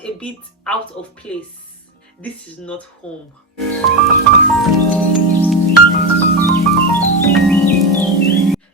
felt a bit out of place. This is not home.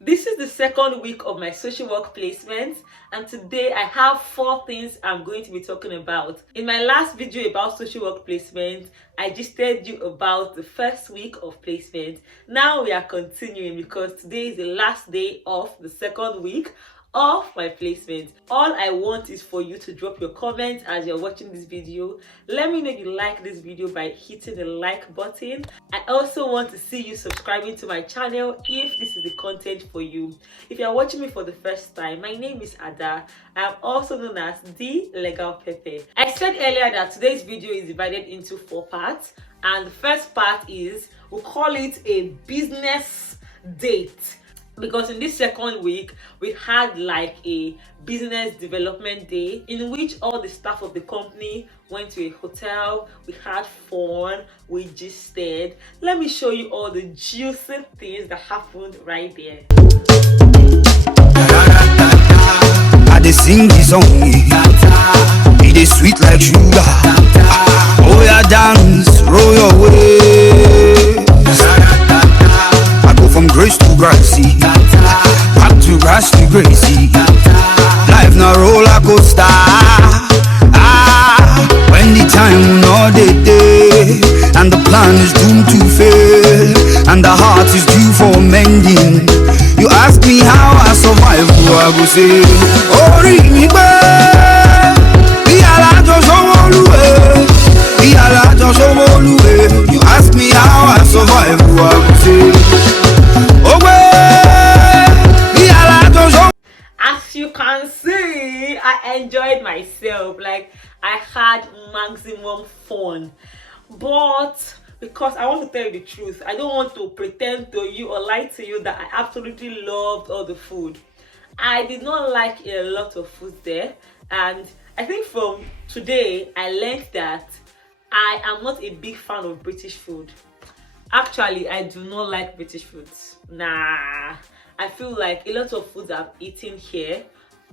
This is the second week of my social work placement, and today I have 4 things I'm going to be talking about. In my last video about social work placement, I just told you about the first week of placement. Now we are continuing because today is the last day of the second week of my placement. All I want is for you to drop your comments as you're watching this video. Let me know you like this video by hitting the like button. I also want to see you subscribing to my channel if this is the content for you. If you're watching me for the first time, my name is Ada. I'm also known as the Legal Pepe. I said earlier that today's video is divided into 4 parts, and the first part is, we'll call it a business date. Because in this second week, we had like a business development day in which all the staff of the company went to a hotel. We had fun, we just stayed. Let me show you all the juicy things that happened right there. I dey sing the song, it is sweet like sugar. Oh yeah, dance, roll your way. I go from grace to grassy, back to grass to gracie. Life na roller coaster. When the time not the day, and the plan is doomed to fail, and the heart is due for mending. You ask me how I survive, I go say, Ori mi pe, bi alajo somoluwe, bi alajo somoluwe. You ask me how I survive, I go say, as you can see, I enjoyed myself. Like, I had maximum fun. But because I want to tell you the truth, I don't want to pretend to you or lie to you that I absolutely loved all the food. I did not like a lot of food there, and I think from today I learned that I am not a big fan of British food. Actually, I do not like British foods. Nah, I feel like a lot of foods I've eaten here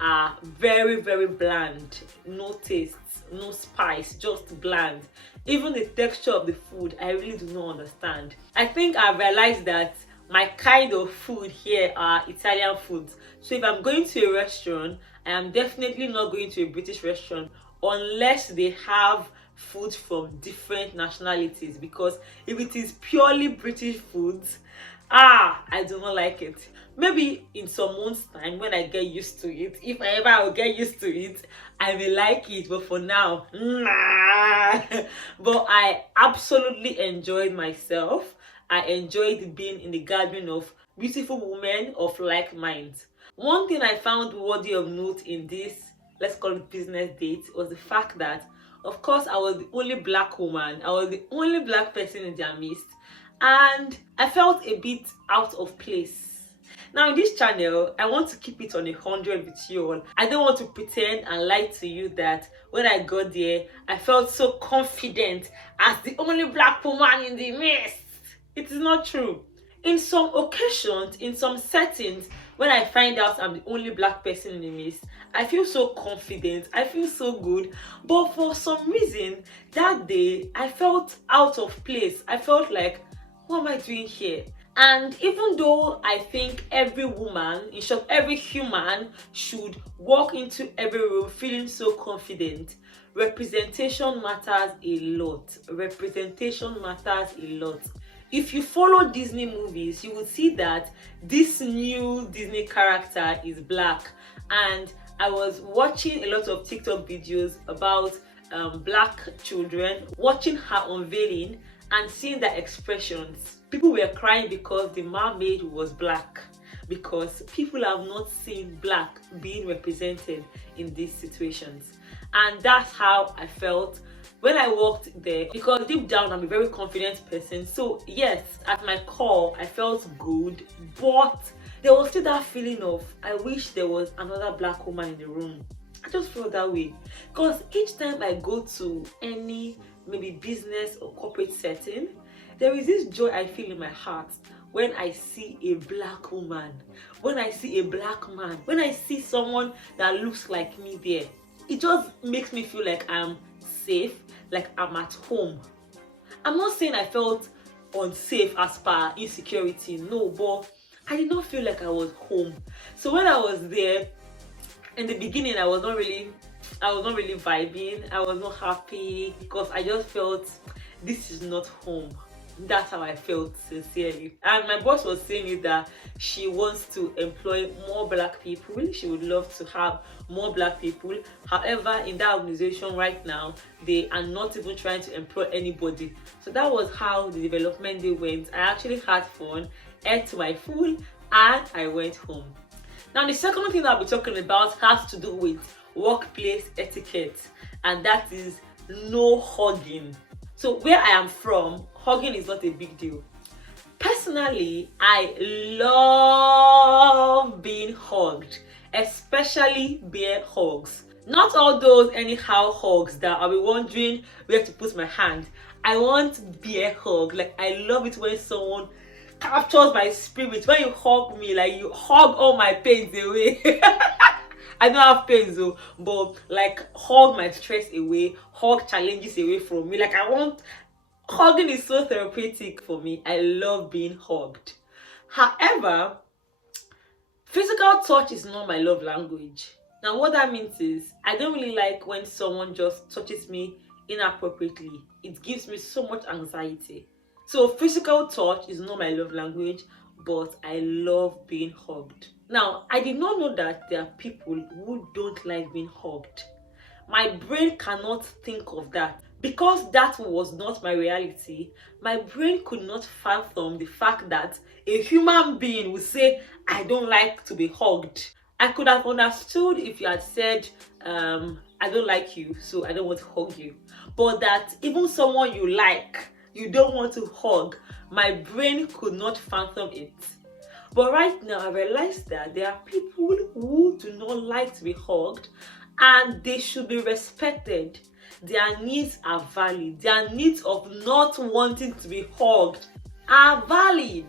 are very, very bland. No taste, no spice, just bland. Even the texture of the food, I really do not understand. I think I've realized that my kind of food here are Italian foods. So if I'm going to a restaurant, I am definitely not going to a British restaurant unless they have food from different nationalities, because if it is purely British foods, I do not like it. Maybe in some months time when I get used to it, if I ever will get used to it, I may like it, but for now, nah. But I absolutely enjoyed myself. I enjoyed being in the gathering of beautiful women of like minds. One thing I found worthy of note in this, let's call it business date, was the fact that, of course, I was the only black woman. I was the only black person in their midst, and I felt a bit out of place. Now, in this channel, I want to keep it on 100 with you all. I don't want to pretend and lie to you that when I got there, I felt so confident as the only black woman in the midst. It is not true. In some occasions, in some settings, when I find out I'm the only black person in the midst, I feel so confident, I feel so good. But for some reason, that day, I felt out of place. I felt like, what am I doing here? And even though I think every woman, in short, every human should walk into every room feeling so confident, representation matters a lot. Representation matters a lot. If you follow Disney movies, you will see that this new Disney character is black. And I was watching a lot of TikTok videos about black children, watching her unveiling and seeing their expressions. People were crying because the mermaid was black, because people have not seen black being represented in these situations. And that's how I felt when I walked there, because deep down I'm a very confident person. So yes, at my core I felt good, but there was still that feeling of, I wish there was another black woman in the room. I just felt that way, because each time I go to any maybe business or corporate setting, there is this joy I feel in my heart when I see a black woman, when I see a black man, when I see someone that looks like me there. it just makes me feel like I'm safe, like I'm at home. I'm not saying I felt unsafe as per insecurity, no, but I did not feel like I was home. So when I was there in the beginning, I was not really vibing. I was not happy because I just felt this is not home. That's how I felt, sincerely. And my boss was saying it that she wants to employ more black people. She would love to have more black people. However, in that organization right now, they are not even trying to employ anybody. So that was how the development day went. I actually had fun, ate my food, and I went home. Now, the second thing I'll be talking about has to do with workplace etiquette, and that is no hugging. So where I am from, hugging is not a big deal. Personally, I love being hugged, especially bear hugs. Not all those anyhow hugs that I'll be wondering where to put my hand. I want bear hug. Like, I love it when someone captures my spirit. When you hug me, like you hug all my pains away. I don't have pains though, but like hug my stress away, hug challenges away from me. Like, hugging is so therapeutic for me. I love being hugged. However, physical touch is not my love language. Now, what that means is I don't really like when someone just touches me inappropriately. It gives me so much anxiety. So physical touch is not my love language, but I love being hugged. Now, I did not know that there are people who don't like being hugged. My brain cannot think of that. Because that was not my reality, my brain could not fathom the fact that a human being would say, I don't like to be hugged. I could have understood if you had said, I don't like you, so I don't want to hug you. But that even someone you like, you don't want to hug, my brain could not fathom it. But right now, I realize that there are people who do not like to be hugged, and they should be respected. Their needs are valid. Their needs of not wanting to be hugged are valid.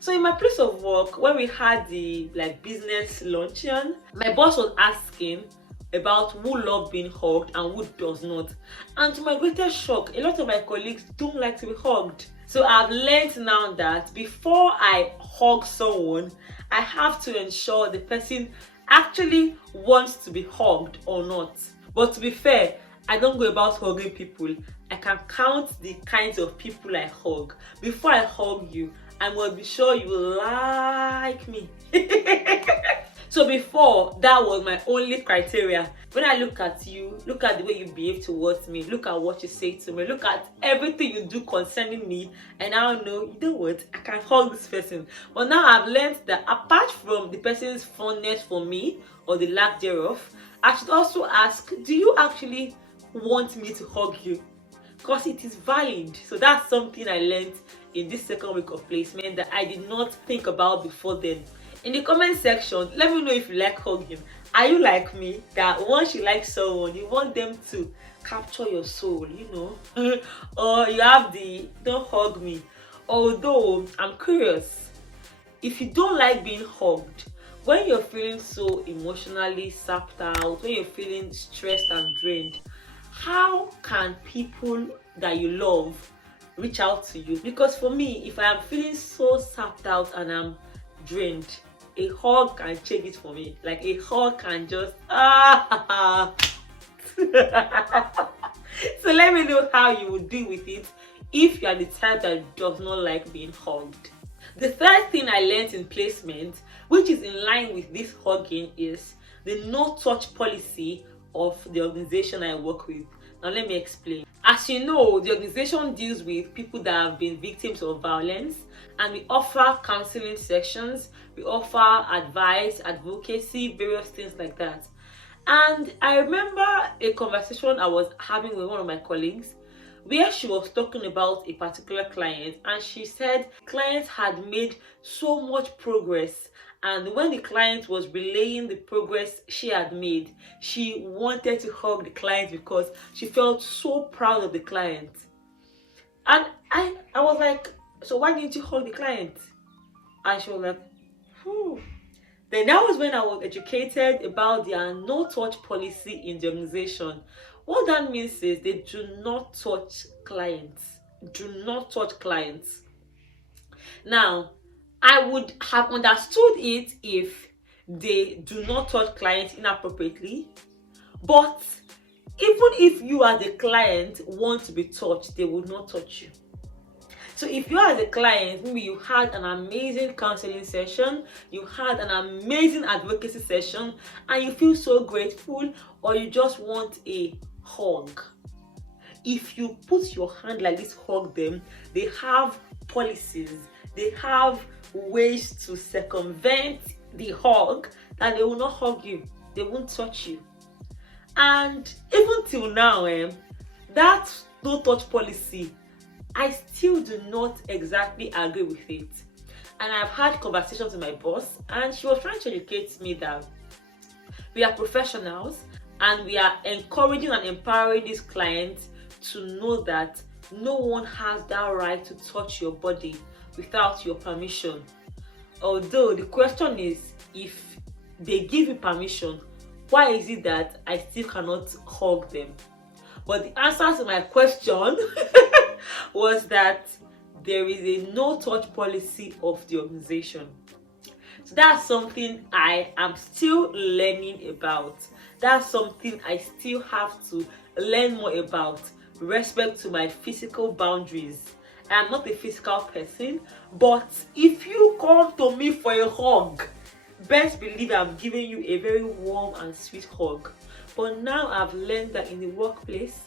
So in my place of work, when we had the business luncheon, my boss was asking about who loves being hugged and who does not. And to my greatest shock, a lot of my colleagues don't like to be hugged. So I've learned now that before I hug someone, I have to ensure the person actually wants to be hugged or not. But to be fair, I don't go about hugging people. I can count the kinds of people I hug. Before I hug you, I must be sure you like me. So before, that was my only criteria. When I look at you, look at the way you behave towards me, look at what you say to me, look at everything you do concerning me, and I know, you know what, I can hug this person. But now I've learned that apart from the person's fondness for me or the lack thereof, I should also ask, do you actually want me to hug you? Because it is valid. So that's something I learned in this second week of placement that I did not think about before then. In the comment section, let me know if you like hugging. Are you like me, that once you like someone, you want them to capture your soul, you know? Or you have the don't hug me. Although I'm curious, if you don't like being hugged, when you're feeling so emotionally sapped out, when you're feeling stressed and drained, how can people that you love reach out to you? Because for me, if I am feeling so sapped out and I'm drained, a hug can change it for me. Like, a hug can just So let me know how you would deal with it if you are the type that does not like being hugged. The third thing I learned in placement, which is in line with this hugging, is the no touch policy of the organization I work with. Now let me explain. As you know, the organization deals with people that have been victims of violence, and we offer counseling sessions, we offer advice, advocacy, various things like that. And I remember a conversation I was having with one of my colleagues where she was talking about a particular client, and she said clients had made so much progress, and when the client was relaying the progress she had made, she wanted to hug the client because she felt so proud of the client. And I was like, so why didn't you hug the client? And she was like, Then that was when I was educated about their no touch policy in the organization. What that means is they do not touch clients. Do not touch clients. Now, I would have understood it if they do not touch clients inappropriately, but even if you as a client want to be touched, they will not touch you. So if you as a client, maybe you had an amazing counseling session, you had an amazing advocacy session, and you feel so grateful, or you just want a hug. If you put your hand like this, hug them, they have policies, they have ways to circumvent the hug that they will not hug you, they won't touch you. And even till now, that no touch policy, I still do not exactly agree with it. And I've had conversations with my boss, and she was trying to educate me that we are professionals and we are encouraging and empowering these clients to know that no one has that right to touch your body without your permission. Although the question is, if they give you permission, why is it that I still cannot hug them? But the answer to my question was that there is a no touch policy of the organization. So that's something I am still learning about. That's something I still have to learn more about. Respect to my physical boundaries. I'm not a physical person, but if you come to me for a hug, best believe I'm giving you a very warm and sweet hug. But now I've learned that in the workplace,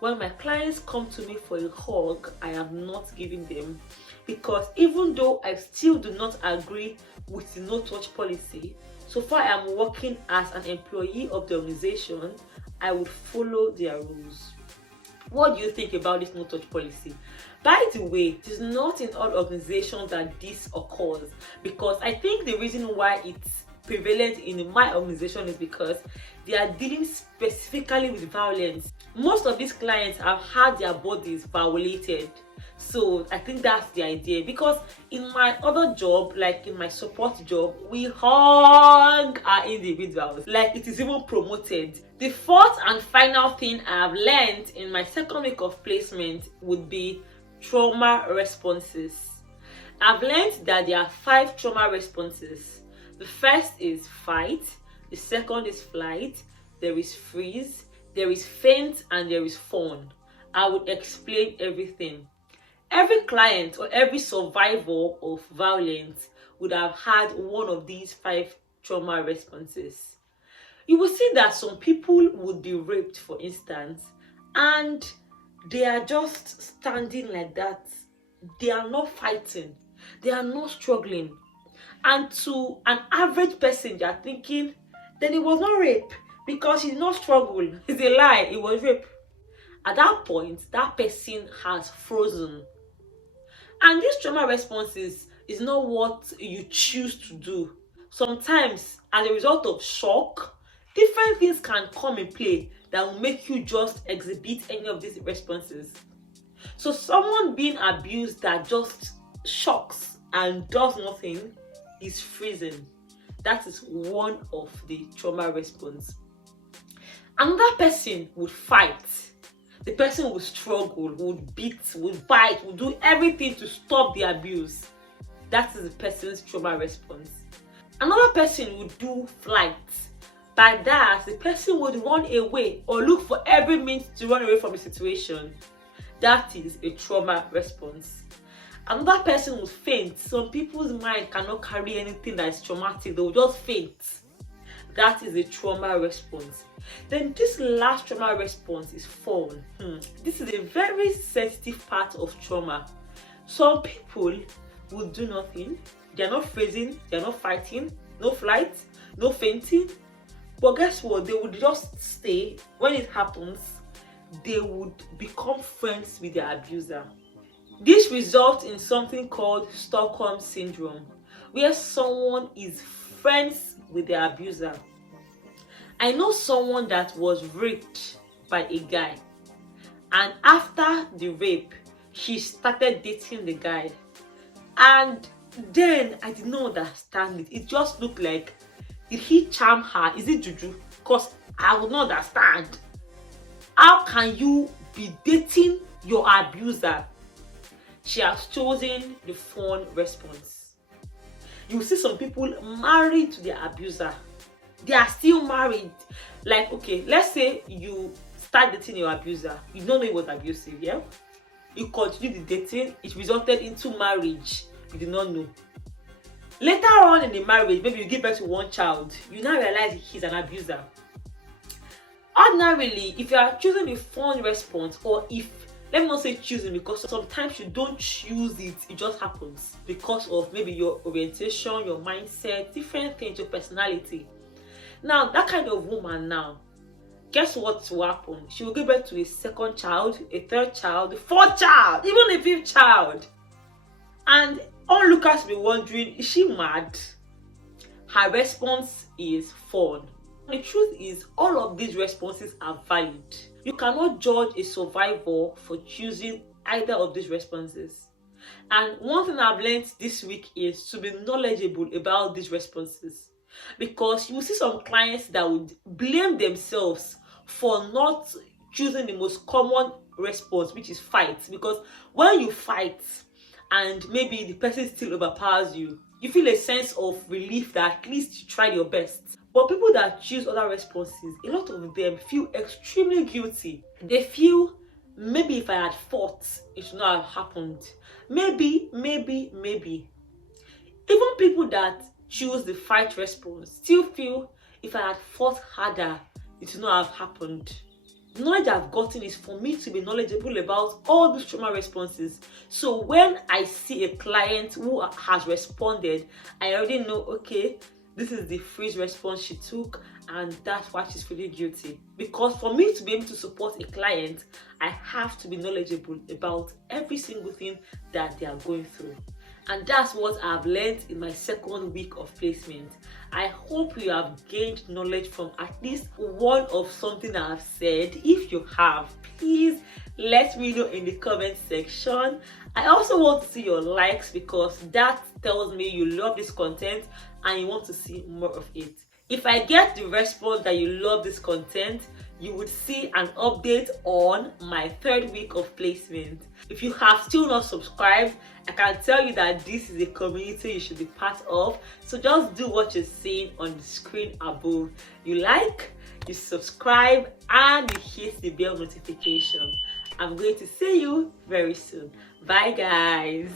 when my clients come to me for a hug, I am not giving them, because even though I still do not agree with the no touch policy, so far I am working as an employee of the organization, I would follow their rules. What do you think about this no touch policy? By the way, it is not in all organizations that this occurs, because I think the reason why it's prevalent in my organization is because they are dealing specifically with violence. Most of these clients have had their bodies violated, so I think that's the idea. Because in my other job, like in my support job, we hug our individuals, like it is even promoted. The fourth and final thing I have learned in my second week of placement would be trauma responses. I've learned that there are 5 trauma responses. The first is fight, the second is flight, there is freeze, there is faint, and there is fawn. I would explain everything. Every client or every survivor of violence would have had one of these 5 trauma responses. You will see that some people would be raped, for instance, and they are just standing like that. They are not fighting, they are not struggling. And to an average person, they are thinking, then it was not rape because she did not struggle. It's a lie, it was rape. At that point, that person has frozen. And this trauma responses is not what you choose to do. Sometimes, as a result of shock, different things can come in play that will make you just exhibit any of these responses. So someone being abused that just shocks and does nothing is freezing. That is one of the trauma response. Another person would fight. The person would struggle, would beat, would bite, would do everything to stop the abuse. That is the person's trauma response. Another person would do flight. By that, the person would run away or look for every means to run away from the situation. That is a trauma response. Another person would faint. Some people's mind cannot carry anything that is traumatic. They will just faint. That is a trauma response. Then this last trauma response is fawn. This is a very sensitive part of trauma. Some people will do nothing. They are not freezing. They are not fighting. No flight. No fainting. But guess what? They would just stay. When it happens, they would become friends with their abuser. This results in something called Stockholm Syndrome, where someone is friends with their abuser. I know someone that was raped by a guy, and after the rape, she started dating the guy. And then I did not understand it. It just looked like Did he charm her? Is it juju? Because I would not understand. How can you be dating your abuser? She has chosen the Fawn response. You see some people married to their abuser. They are still married. Like, okay, let's say you start dating your abuser. You don't know he was abusive, yeah? You continue the dating, it resulted into marriage. You did not know. Later on in the marriage, maybe you give birth to one child, you now realize he's an abuser. Ordinarily, if you are choosing the Fawn response, or if, let me not say choosing, because sometimes you don't choose it, it just happens because of maybe your orientation, your mindset, different things, your personality. Now, that kind of woman now, guess what will happen? She will give birth to a second child, a third child, a fourth child, even a fifth child. And onlookers will be wondering, is she mad? Her response is Fawn. The truth is, all of these responses are valid. You cannot judge a survivor for choosing either of these responses. And one thing I've learned this week is to be knowledgeable about these responses. Because you will see some clients that would blame themselves for not choosing the most common response, which is fight. Because when you fight and maybe the person still overpowers you, you feel a sense of relief that at least you tried your best. But people that choose other responses, a lot of them feel extremely guilty. They feel, maybe if I had fought, it should not have happened. Maybe. Even people that choose the fight response still feel, if I had fought harder, it should not have happened. The knowledge I've gotten is for me to be knowledgeable about all these trauma responses. So when I see a client who has responded, I already know, okay, this is the freeze response she took, and that's why she's feeling guilty. Because for me to be able to support a client, I have to be knowledgeable about every single thing that they are going through. And that's what I've learned in my second week of placement. I hope you have gained knowledge from at least one of something I've said. If you have, please let me know in the comment section. I also want to see your likes, because that tells me you love this content and you want to see more of it. If I get the response that you love this content, you would see an update on my third week of placement. If you have still not subscribed, I can tell you that this is a community you should be part of. So just do what you're seeing on the screen above. You like, you subscribe, and you hit the bell notification. I'm going to see you very soon. Bye guys.